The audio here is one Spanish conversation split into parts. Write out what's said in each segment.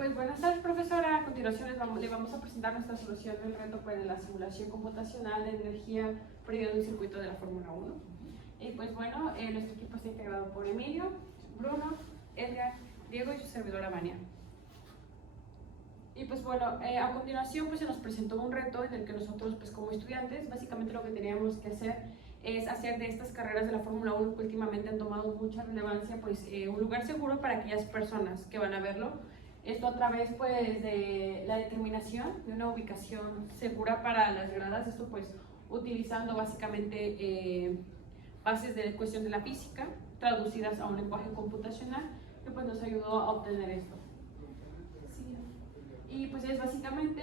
Pues buenas tardes, profesora. A continuación le vamos a presentar nuestra solución del reto para la simulación computacional de energía previa de un circuito de la Fórmula 1. Y pues bueno, nuestro equipo está integrado por Emilio, Bruno, Edgar, Diego y su servidora Vania. Y pues bueno, a continuación pues se nos presentó un reto en el que nosotros pues como estudiantes básicamente lo que teníamos que hacer es hacer de estas carreras de la Fórmula 1 que últimamente han tomado mucha relevancia pues un lugar seguro para aquellas personas que van a verlo. Esto a través pues de la determinación de una ubicación segura para las gradas, esto pues utilizando básicamente bases de cuestión de la física traducidas a un lenguaje computacional que pues nos ayudó a obtener esto. Y pues es básicamente,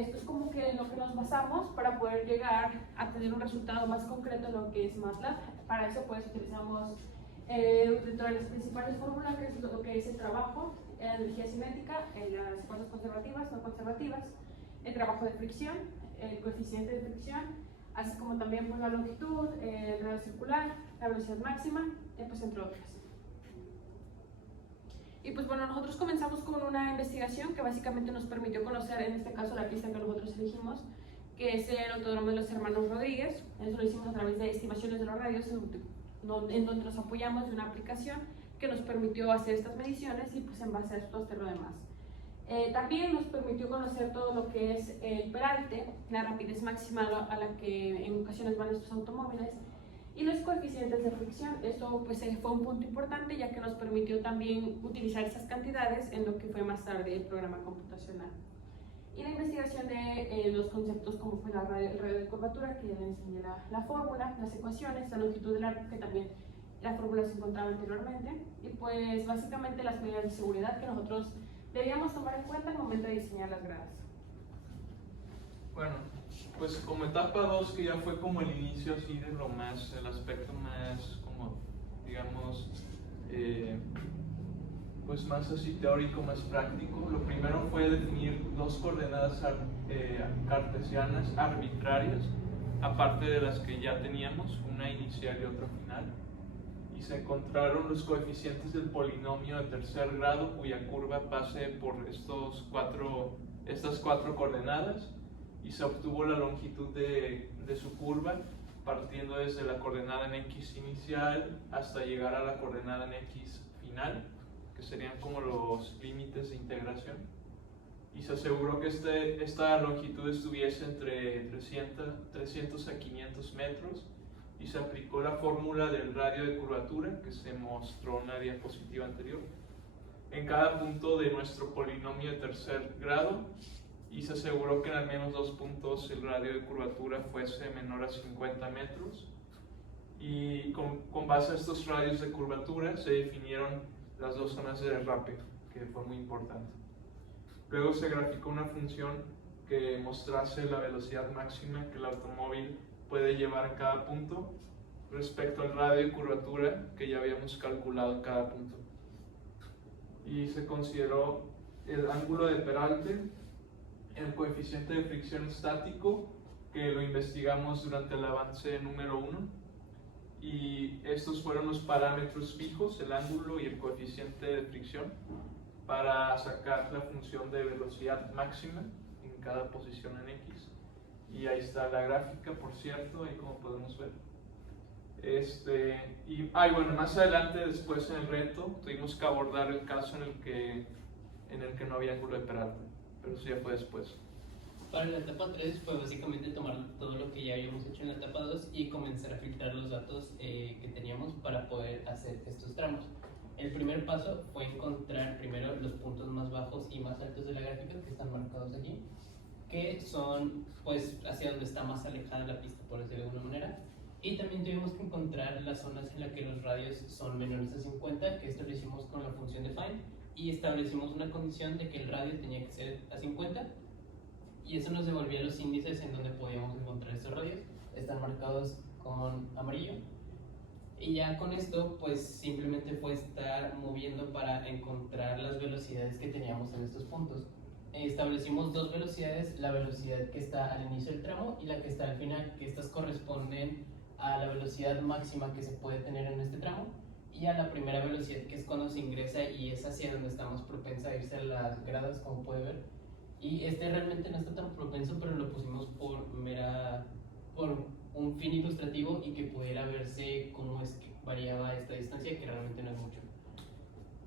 esto es como que lo que nos basamos para poder llegar a tener un resultado más concreto en lo que es MATLAB. Para eso pues utilizamos dentro de las principales fórmulas, que es lo que es el trabajo, la energía cinética, las fuerzas conservativas, no conservativas, el trabajo de fricción, el coeficiente de fricción, así como también pues, la longitud, el radio circular, la velocidad máxima, pues entre otras. Y pues bueno, nosotros comenzamos con una investigación que básicamente nos permitió conocer, en este caso, la pista que nosotros elegimos, que es el Autódromo de los Hermanos Rodríguez. Eso lo hicimos a través de estimaciones de los radios, en donde nos apoyamos de una aplicación que nos permitió hacer estas mediciones y pues en base a esto hacer lo demás. También nos permitió conocer todo lo que es el peralte, la rapidez máxima a la que en ocasiones van estos automóviles, y los coeficientes de fricción. Esto pues fue un punto importante ya que nos permitió también utilizar esas cantidades en lo que fue más tarde el programa computacional. Y la investigación de los conceptos como fue el radio de curvatura, que ya les enseñé la fórmula, las ecuaciones, la longitud del arco, que también la fórmula se encontraba anteriormente, y pues básicamente las medidas de seguridad que nosotros debíamos tomar en cuenta al momento de diseñar las gradas. Bueno, pues como etapa 2, que ya fue como el inicio así de lo más, el aspecto más como, digamos, pues más así teórico, más práctico. Lo primero fue definir dos coordenadas cartesianas arbitrarias, aparte de las que ya teníamos, una inicial y otra final. Y se encontraron los coeficientes del polinomio de tercer grado cuya curva pase por estas cuatro coordenadas, y se obtuvo la longitud de su curva partiendo desde la coordenada en x inicial hasta llegar a la coordenada en x final, que serían como los límites de integración, y se aseguró que esta longitud estuviese entre 300 a 500 metros, y se aplicó la fórmula del radio de curvatura que se mostró en la diapositiva anterior en cada punto de nuestro polinomio de tercer grado, y se aseguró que en al menos 2 puntos el radio de curvatura fuese menor a 50 metros. Y con base a estos radios de curvatura se definieron las dos zonas de derrape, que fue muy importante. Luego se graficó una función que mostrase la velocidad máxima que el automóvil puede llevar a cada punto respecto al radio de curvatura que ya habíamos calculado en cada punto. Y se consideró el ángulo de peralte, el coeficiente de fricción estático, que lo investigamos durante el avance número 1, y estos fueron los parámetros fijos, el ángulo y el coeficiente de fricción, para sacar la función de velocidad máxima en cada posición en X. Y ahí está la gráfica, por cierto, ahí como podemos ver. Bueno, más adelante, después en el reto, tuvimos que abordar el caso en el que no había ángulo de peralte, pero eso ya fue después. Para la etapa 3 fue básicamente tomar todo lo que ya habíamos hecho en la etapa 2 y comenzar a filtrar los datos que teníamos para poder hacer estos tramos. El primer paso fue encontrar primero los puntos más bajos y más altos de la gráfica, que están marcados aquí, que son pues hacia donde está más alejada la pista, por decirlo de alguna manera. Y también tuvimos que encontrar las zonas en las que los radios son menores a 50, que esto lo hicimos con la función define, y establecimos una condición de que el radio tenía que ser a 50, y eso nos devolvía los índices en donde podíamos encontrar estos radios. Están marcados con amarillo. Y ya con esto, pues simplemente fue estar moviendo para encontrar las velocidades que teníamos en estos puntos. Establecimos dos velocidades, la velocidad que está al inicio del tramo y la que está al final, que estas corresponden a la velocidad máxima que se puede tener en este tramo, y a la primera velocidad, que es cuando se ingresa y es hacia donde estamos propensa a irse a las gradas, como puede ver. Y este realmente no está tan propenso, pero lo pusimos por un fin ilustrativo y que pudiera verse cómo es que variaba esta distancia, que realmente no es mucho.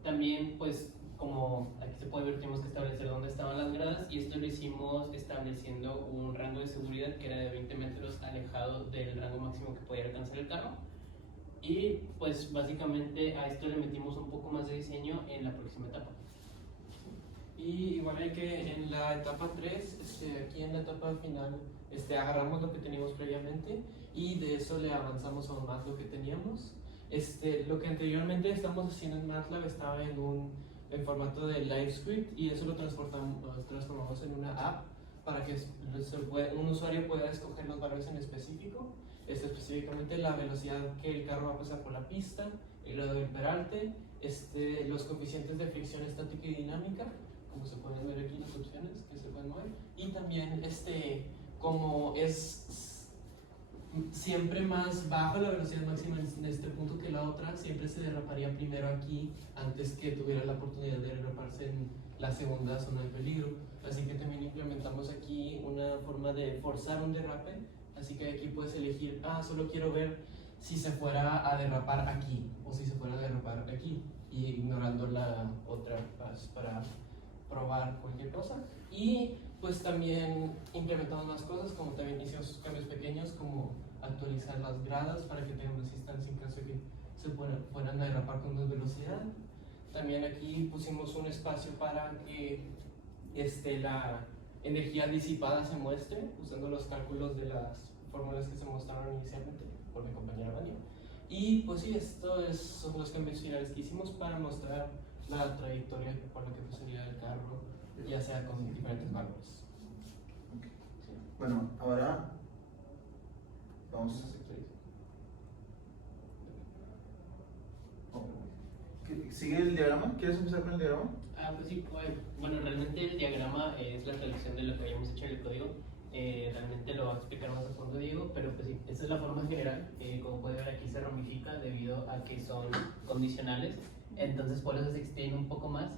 También, pues, como aquí se puede ver, tuvimos que establecer dónde estaban las gradas, y esto lo hicimos estableciendo un rango de seguridad que era de 20 metros alejado del rango máximo que podía alcanzar el carro. Y pues básicamente a esto le metimos un poco más de diseño en la próxima etapa. Y igual hay que en la etapa 3, aquí en la etapa final, agarramos lo que teníamos previamente y de eso le avanzamos aún más lo que teníamos. Lo que anteriormente estamos haciendo en MATLAB estaba en formato de LiveScript, y eso lo transformamos en una app para que un usuario pueda escoger los valores en específico, específicamente la velocidad que el carro va a pasar por la pista, el grado del peralte, los coeficientes de fricción estática y dinámica, como se pueden ver aquí las opciones que se pueden mover, y también como es siempre más baja la velocidad máxima en este punto que la otra, siempre se derraparía primero aquí antes que tuviera la oportunidad de derraparse en la segunda zona de peligro. Así que también implementamos aquí una forma de forzar un derrape, así que aquí puedes elegir, solo quiero ver si se fuera a derrapar aquí o si se fuera a derrapar aquí, y ignorando la otra para probar cualquier cosa. Y pues también implementamos más cosas, como también hicimos cambios pequeños como actualizar las gradas para que tengan resistencia en caso de que se fueran a derrapar con más velocidad. También aquí pusimos un espacio para que la energía disipada se muestre usando los cálculos de las fórmulas que se mostraron inicialmente por mi compañera Vania. Y pues sí, son los cambios finales que hicimos para mostrar la trayectoria por la que pasaría el carro, ya sea con diferentes valores. Bueno, ahora vamos a... ¿Sigue el diagrama? ¿Quieres empezar con el diagrama? Pues sí, bueno, realmente el diagrama es la traducción de lo que habíamos hecho en el código. Realmente lo va a explicar más a fondo Diego, pero pues sí, esta es la forma general. Como puede ver, aquí se ramifica debido a que son condicionales, entonces por eso se extiende un poco más.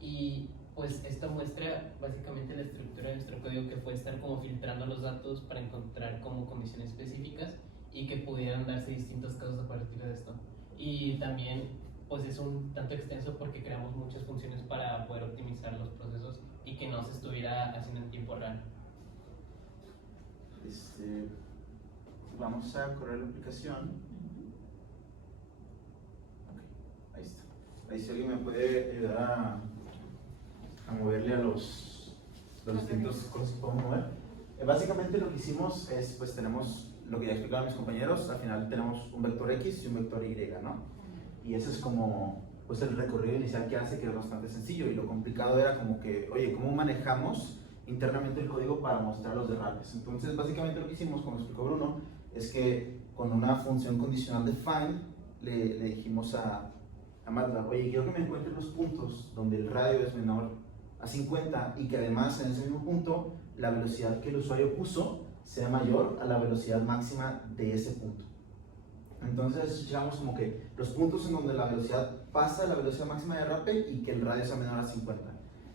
Y pues esto muestra básicamente la estructura de nuestro código, que puede estar como filtrando los datos para encontrar como condiciones específicas y que pudieran darse distintos casos a partir de esto. Y también pues es un tanto extenso porque creamos muchas funciones para poder optimizar los procesos y que no se estuviera haciendo en tiempo real. Vamos a correr la aplicación. Ahí está. Ahí si alguien me puede ayudar a moverle a los distintos cosas que podemos mover. Básicamente lo que hicimos es, pues tenemos lo que ya explicaban mis compañeros, al final tenemos un vector X y un vector Y, ¿no? Y ese es como pues el recorrido inicial que hace, que es bastante sencillo, y lo complicado era como que, oye, ¿cómo manejamos internamente el código para mostrar los derrapes? Entonces básicamente lo que hicimos, como explicó Bruno, es que con una función condicional de find le dijimos a MATLAB, oye, quiero que me encuentre los puntos donde el radio es menor a 50 y que además en ese mismo punto la velocidad que el usuario puso sea mayor a la velocidad máxima de ese punto. Entonces llegamos como que los puntos en donde la velocidad pasa de la velocidad máxima de derrape y que el radio sea menor a 50.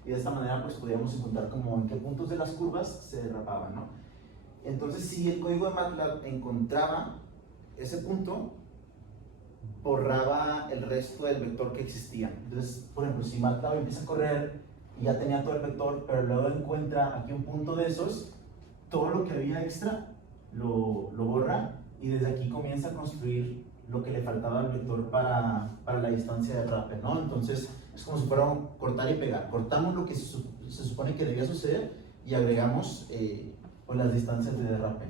Y de esta manera pues podíamos encontrar como en qué puntos de las curvas se derrapaban, ¿no? Entonces si el código de MATLAB encontraba ese punto, borraba el resto del vector que existía. Entonces, por ejemplo, si MATLAB empieza a correr y ya tenía todo el vector, pero luego encuentra aquí un punto de esos, todo lo que había extra lo borra, y desde aquí comienza a construir lo que le faltaba al vector para la distancia de derrape, ¿no? Entonces es como si fuera un cortar y pegar. Cortamos lo que se supone que debía suceder y agregamos pues las distancias de derrape.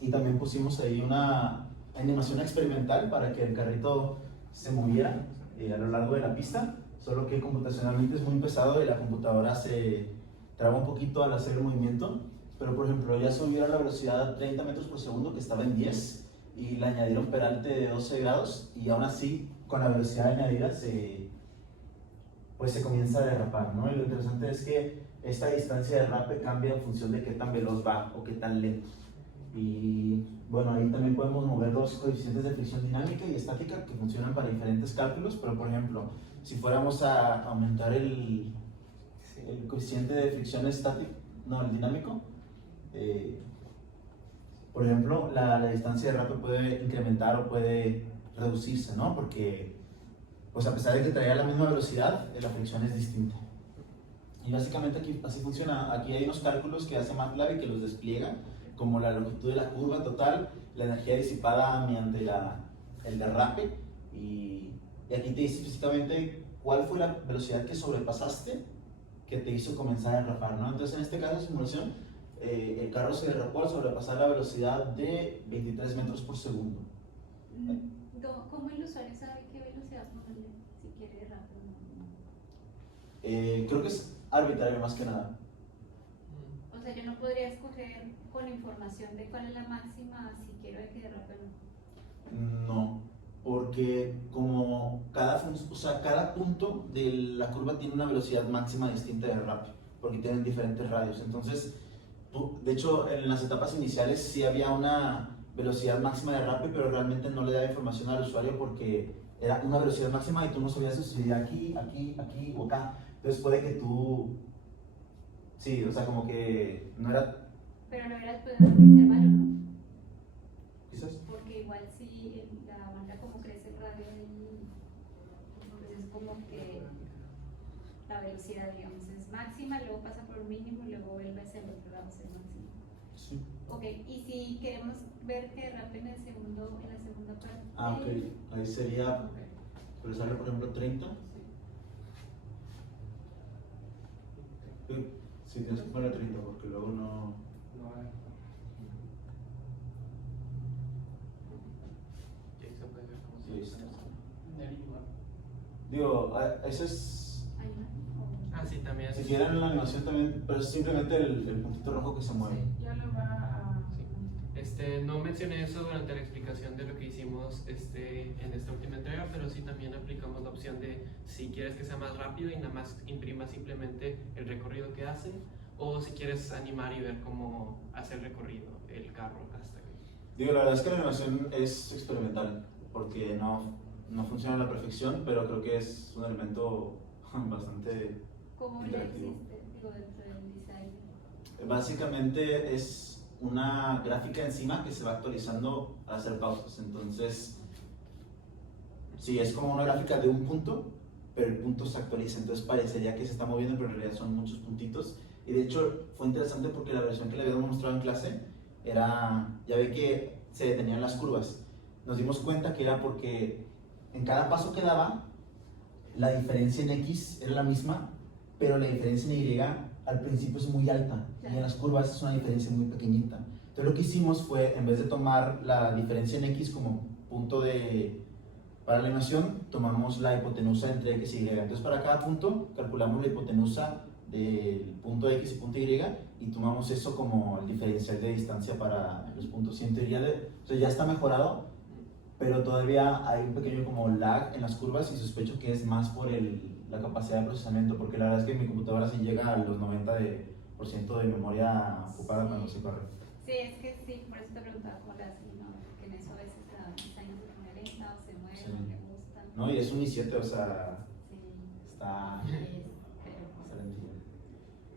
Y también pusimos ahí una animación experimental para que el carrito se moviera a lo largo de la pista, solo que computacionalmente es muy pesado y la computadora se traba un poquito al hacer el movimiento. Pero por ejemplo, ya subieron la velocidad a 30 metros por segundo, que estaba en 10, y le añadieron peralte de 12 grados, y aún así, con la velocidad añadida, pues se comienza a derrapar, ¿no? Y lo interesante es que esta distancia de derrape cambia en función de qué tan veloz va o qué tan lento. Y bueno, ahí también podemos mover los coeficientes de fricción dinámica y estática que funcionan para diferentes cálculos, pero por ejemplo, si fuéramos a aumentar el coeficiente de fricción estático, no, el dinámico, por ejemplo, la distancia de rape puede incrementar o puede reducirse, ¿no? Porque, pues a pesar de que traía la misma velocidad, la fricción es distinta. Y básicamente aquí así funciona. Aquí hay unos cálculos que hace MATLAB y que los despliega, como la longitud de la curva total, la energía disipada mediante el derrape, y aquí te dice físicamente cuál fue la velocidad que sobrepasaste que te hizo comenzar a derrapar, ¿no? Entonces, en este caso de simulación, el carro se derrapó al sobrepasar la velocidad de 23 metros por segundo. ¿Cómo el usuario sabe qué velocidad ponerle si quiere derrape o no? Creo que es arbitrario más que nada. O sea, yo no podría escoger con información de cuál es la máxima si quiero que derrape o no. No, porque como cada punto de la curva tiene una velocidad máxima distinta de derrape, porque tienen diferentes radios. Entonces, de hecho, en las etapas iniciales sí había una velocidad máxima de derrape, pero realmente no le daba información al usuario porque era una velocidad máxima y tú no sabías si sucedía aquí, aquí, aquí o acá. Entonces puede que tú, sí, o sea, como que no era... Pero lo verás pues en un intervalo, ¿no? Quizás. Porque igual si la banda como crece el radio, pues es como que la velocidad, digamos, es máxima, luego pasa por un mínimo y luego vuelve a ser otro lado, ser máximo. Sí. Ok, y si queremos ver que derrape en la segunda parte. Ah, ok. Ahí sería, pero sale por ejemplo 30. Sí, tienes que poner 30 porque luego no... Sí, está. Digo, eso es... Ahí no. Ah, sí, también. Si quieren la animación también, pero es simplemente el puntito rojo que se mueve. Ya lo va a... No mencioné eso durante la explicación de lo que hicimos en esta última entrega, pero sí también aplicamos la opción de si quieres que sea más rápido y nada más imprima simplemente el recorrido que hace, o si quieres animar y ver cómo hace el recorrido el carro hasta que... Digo, la verdad es que la animación es experimental, porque no funciona a la perfección, pero creo que es un elemento bastante ¿Cómo le interactivo. hiciste, digo, dentro del design? Básicamente es una gráfica encima que se va actualizando al hacer pausas. Entonces, sí, es como una gráfica de un punto, pero el punto se actualiza. Entonces parecería que se está moviendo, pero en realidad son muchos puntitos. Y de hecho fue interesante porque la versión que le habíamos mostrado en clase era, ya ve que se detenían las curvas. Nos dimos cuenta que era porque en cada paso que daba, la diferencia en X era la misma, pero la diferencia en Y al principio es muy alta y en las curvas es una diferencia muy pequeñita. Entonces lo que hicimos fue, en vez de tomar la diferencia en X como punto para la animación, tomamos la hipotenusa entre X y Y. Entonces para cada punto calculamos la hipotenusa del punto X y punto Y y tomamos eso como el diferencial de distancia para los puntos. Y en teoría o sea, ya está mejorado, pero todavía hay un pequeño como lag en las curvas y sospecho que es más por la capacidad de procesamiento, porque la verdad es que mi computadora sí llega a los 90% de memoria ocupada cuando se corre. Sí, es que sí, por eso te preguntaba cómo le hacen, ¿no? Porque en eso a veces la design se pone lenta o se mueve, Sí. no le gusta. No, y es un i7, o sea, Sí, está pero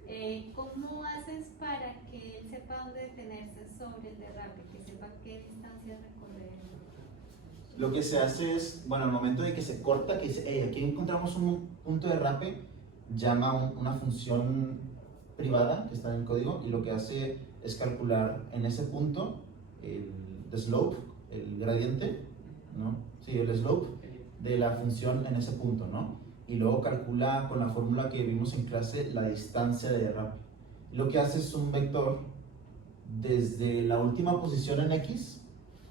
excelente. ¿cómo haces para que él sepa dónde detenerse sobre el derrape, que sepa qué distancia recorrer? Lo que se hace es, bueno, al momento de que se corta, que dice, hey, aquí encontramos un punto de derrape, llama una función privada que está en el código y lo que hace es calcular en ese punto el slope, el gradiente, ¿no? Sí, el slope de la función en ese punto, ¿no? Y luego calcula con la fórmula que vimos en clase la distancia de derrape. Lo que hace es un vector desde la última posición en X,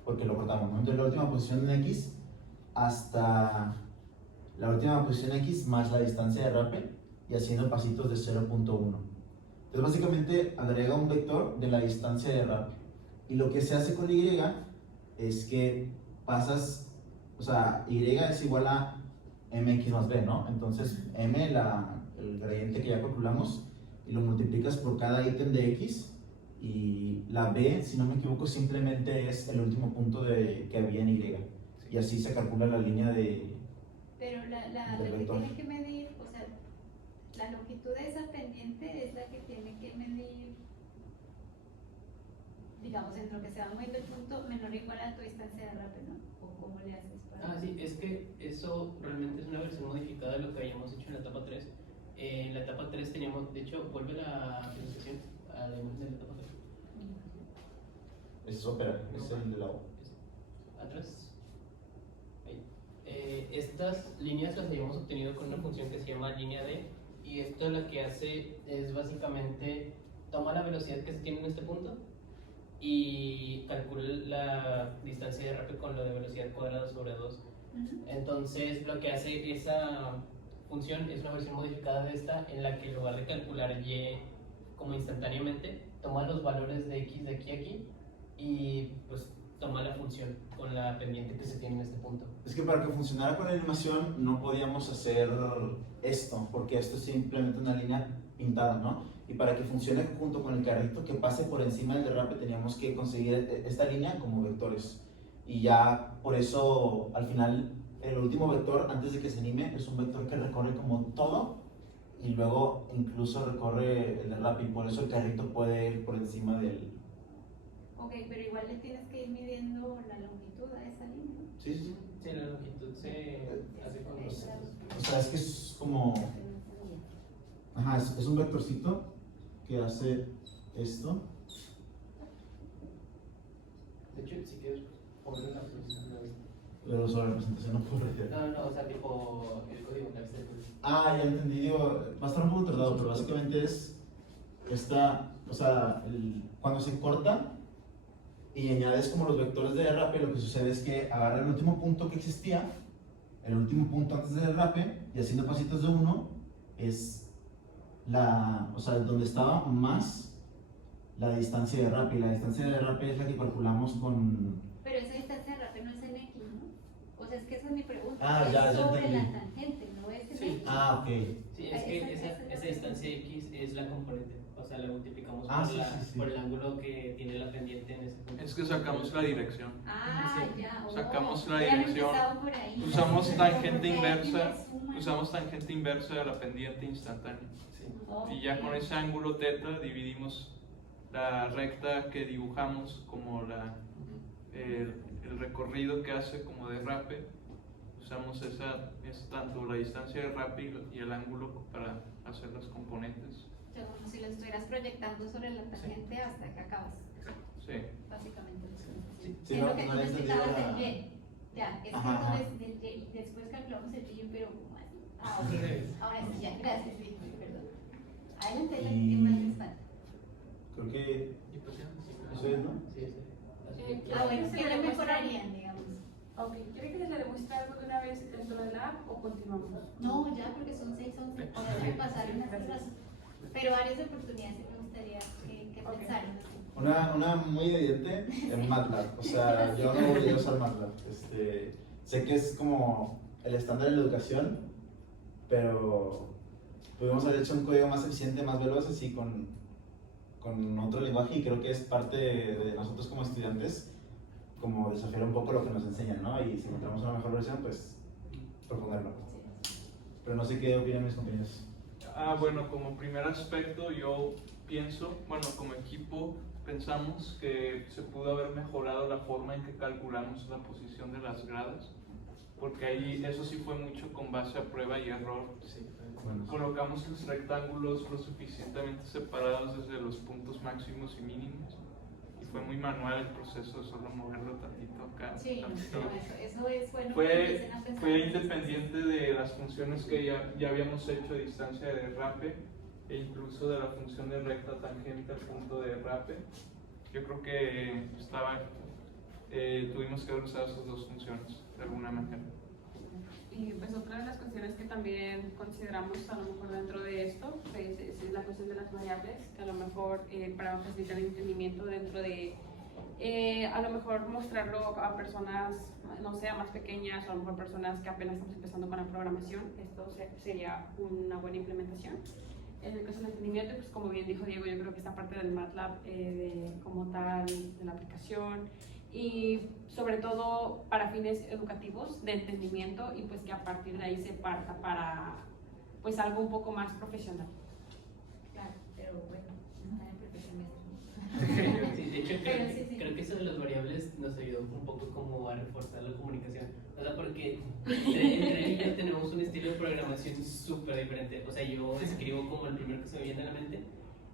porque lo cortamos, ¿no? Entonces la última posición en X hasta la última posición en X más la distancia de derrape y haciendo pasitos de 0.1. Entonces básicamente agrega un vector de la distancia de derrape. Y lo que se hace con Y es que pasas, o sea, Y es igual a mx más b, ¿no? Entonces m, el gradiente que ya calculamos, y lo multiplicas por cada ítem de X Y la B, si no me equivoco, simplemente es el último punto que había en Y. Y así se calcula la línea de... Pero lo del que vector. tiene que medir, o sea, la longitud de esa pendiente es la que tiene que medir, digamos, entre lo que se va moviendo el punto menor o igual a tu distancia de rape, ¿no? ¿O cómo le haces para...? Ah, sí, es que eso realmente es una versión modificada de lo que habíamos hecho en la etapa 3. En la etapa 3 teníamos, de hecho, vuelve la presentación a la imagen de la etapa 3. Es ópera, es el de la O. Atrás. Ahí. Estas líneas las habíamos obtenido con una función que se llama línea D, y esto lo que hace es básicamente toma la velocidad que se tiene en este punto y calcula la distancia de rape con lo de velocidad cuadrada sobre 2. Entonces lo que hace esa función es una versión modificada de esta, en la que en lugar de calcular y como instantáneamente, toma los valores de x de aquí a aquí y pues toma la función con la pendiente que se tiene en este punto. Es que para que funcionara con la animación no podíamos hacer esto, porque esto es simplemente una línea pintada, ¿no? Y para que funcione junto con el carrito que pase por encima del derrape teníamos que conseguir esta línea como vectores. Y ya por eso al final el último vector antes de que se anime es un vector que recorre como todo y luego incluso recorre el derrape, y por eso el carrito puede ir por encima del... Ok, pero igual le tienes que ir midiendo la longitud a esa línea, ¿no? Sí, sí, sí. Sí, la longitud se hace con los... O sea, es que es como... Ajá, es un vectorcito que hace esto. De hecho, si quieres poner la presentación. Pero sobre la presentación no puedo retirar. No, o sea, tipo el código, la vista del código. Ah, ya entendí, digo, va a estar un poco tardado, pero básicamente es esta, o sea, cuando se corta y añades como los vectores de derrape, lo que sucede es que agarra el último punto que existía, el último punto antes del derrape, y haciendo pasitos de uno, es o sea, donde estaba más la distancia de derrape, y la distancia de derrape es la que calculamos con... Pero esa distancia de rape no es en X, ¿no? O sea, es que esa es mi pregunta. Ah, es ya sobre entendí. la tangente, no es en Sí. X. Ah, ok. Sí, es que esa distancia x es la componente, o sea, la multiplicamos Ah, por, sí, sí, sí. por el ángulo que tiene la pendiente en ese punto. Es que sacamos la dirección. Ah, Sí. ya. Sacamos la hubieran dirección, empezado por ahí. Usamos Porque tangente ahí inversa, le suman. usamos tangente inversa de la pendiente instantánea. Y ya con ese ángulo teta dividimos la recta que dibujamos como el recorrido que hace como derrape. Usamos es tanto la distancia de derrape y el ángulo para hacer las componentes. O sea, como si lo estuvieras proyectando sobre la tangente hasta que acabas, Sí. básicamente. Sí, Es no, lo que no tú me había explicabas entendido del Y. Ya, es Ajá. que tú del Y, después calculamos el Y, pero ¿cómo así? Ah, ok. Ahora sí, ya, gracias, sí, perdón. Adelante, ¿qué más les falta? Creo que Y pues ya, sí, eso es, ¿no? Sí, sí. Ah, bueno, ¿qué le mejorarían, digamos? Ok, ¿quiere que se le demuestre algo de una vez dentro del app o continuamos? No, ya, porque son 6:11. Ahora debe pasar unas horas. Pero varias oportunidades sí me gustaría que Ok. pensaran. Una muy evidente en MATLAB. O sea, yo no voy a usar MATLAB. Sé que es como el estándar de la educación, pero pudimos haber hecho un código más eficiente, más veloz, así con otro lenguaje, y creo que es parte de nosotros como estudiantes, como desafiar un poco lo que nos enseñan, ¿no? Y si encontramos una mejor versión, pues proponerlo. Pero no sé qué opinan mis compañeros. Bueno, como primer aspecto yo pienso, bueno, como equipo pensamos que se pudo haber mejorado la forma en que calculamos la posición de las gradas, porque ahí eso sí fue mucho con base a prueba y error. Bueno, Colocamos los rectángulos lo suficientemente separados desde los puntos máximos y mínimos, y fue muy manual el proceso de solo moverlo tantito acá, Sí, tantito. no, eso es bueno. que empiecen a pensar Fue en esas independiente de las funciones que ya habíamos hecho de distancia de derrape, e incluso de la función de recta tangente al punto de derrape. Yo creo que tuvimos que haber usado esas dos funciones de alguna manera. Y pues otra de las cuestiones que también consideramos a lo mejor dentro de esto pues, es la cuestión de las variables, que a lo mejor para facilitar el entendimiento dentro de a lo mejor mostrarlo a personas, no sé, más pequeñas o a lo mejor personas que apenas estamos empezando con la programación, esto sería una buena implementación. en el caso del entendimiento, pues como bien dijo Diego, yo creo que esta parte del MATLAB como tal, de la aplicación, y sobre todo para fines educativos de entendimiento, y pues que a partir de ahí se parta para pues algo un poco más profesional. Claro, pero bueno, está en perfeccionismo. Sí, de hecho Pero sí. creo que eso de las variables nos ayudó un poco como a reforzar la comunicación. O sea, porque entre él y yo tenemos un estilo de programación súper diferente. O sea, yo escribo como el primero que se me viene a la mente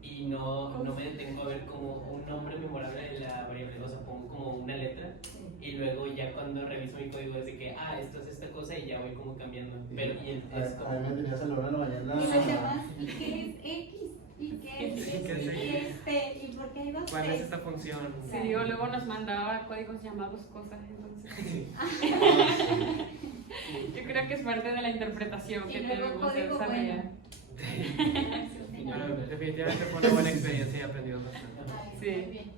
y no me detengo a ver como un nombre memorable de la variable. O sea, pongo como una letra y luego ya cuando reviso mi código es de que, esto es esta cosa y ya voy como cambiando. Pero y es como... A mí me tenías a la hora de la mañana. Y los demás, ¿y qué es X? ¿Y qué es Y? ¿Y qué es P? ¿Y por qué hay dos ¿Cuál es P? esta función? Sí, Diego luego nos mandaba códigos llamados cosas, entonces yo creo que es parte de la interpretación Y que luego tenemos de código desarrollar. Pero definitivamente fue una buena experiencia y aprendimos bastante. Ay, Sí. muy bien.